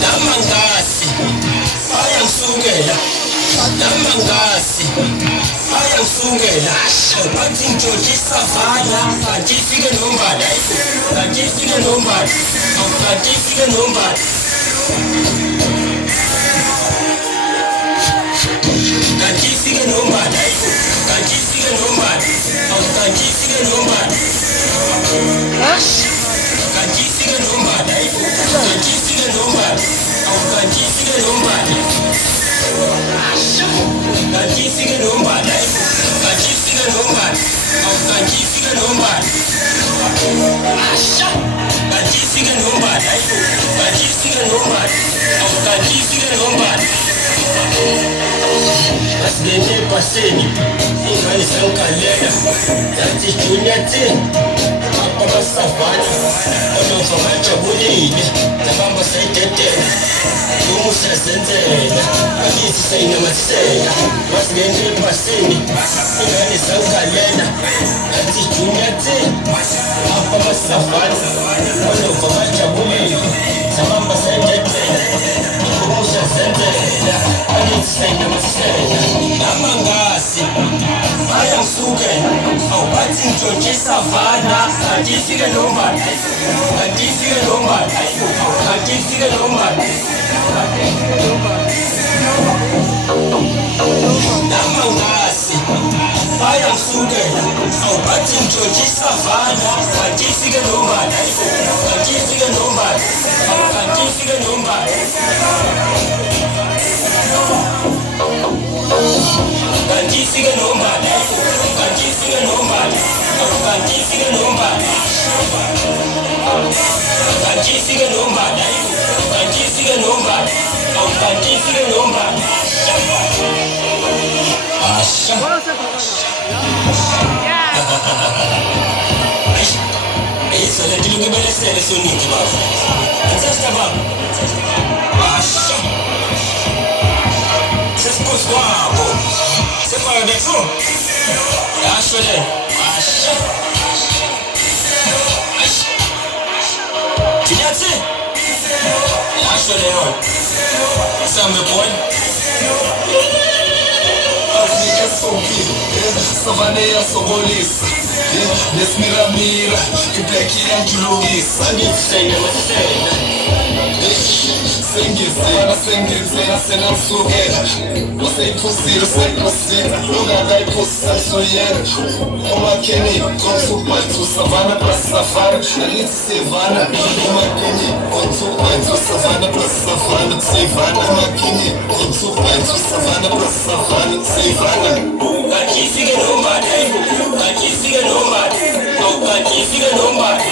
Namangasi ayangisukela namangasi ayangisukela bathi njoji savana kanti ifike nombala kanti ifike nombala kanti ifike nombala kanti ifike nombala kanti ifike nombala kanti ifike nombala kanti ifike nombala kanti ifike nombala kanti ifike nombala kanti ifike nombala kanti ifike nombala kanti ifike nombala kanti ifike nombala kanti ifike nombala kanti ifike nombala Asidente paseni ingane sankalela yathi junior team apha savana onova bajabulile nabamba sayidedela umusa zenzela akithi sayinamathisela asidente paseni ingane sankalela yathi junior team apha savana onova bajabulile nabamba sayidedela umusa zenzela akithi sayinamathisela namangasi ayangisukela awubathi ngitshontshe savana kanti ifike nombala kanti ifike nombala kanti ifike nombala namangasi ayangisukela awubathi ngitshontshe savana kanti ifike nombala kanti ifike nombala kanti ifike nombala kanti ifike nombala kanti ifike nombala kanti ifike nombala kanti ifike nombala kanti ifike nombala kanti ifike nombala asha isso é de lugar bem sério sonito baba antesta baba asha c'est pour soi c'est pas avec ça asha asha tu viens de asha Leon ça me point savana yasobolisa nesimiramira iblaki yangilungisa sengizela senamsukela useyiphusile seyiphusile ungakayiphusisa soyela umakheni konsukwethu savana plus savana angithi sevana umakheni konsukwethu savana plus savana sevana umakheni konsukwethu savana plus savana sevana kanti ifike nombala kanti ifike nombala kanti ifike nombala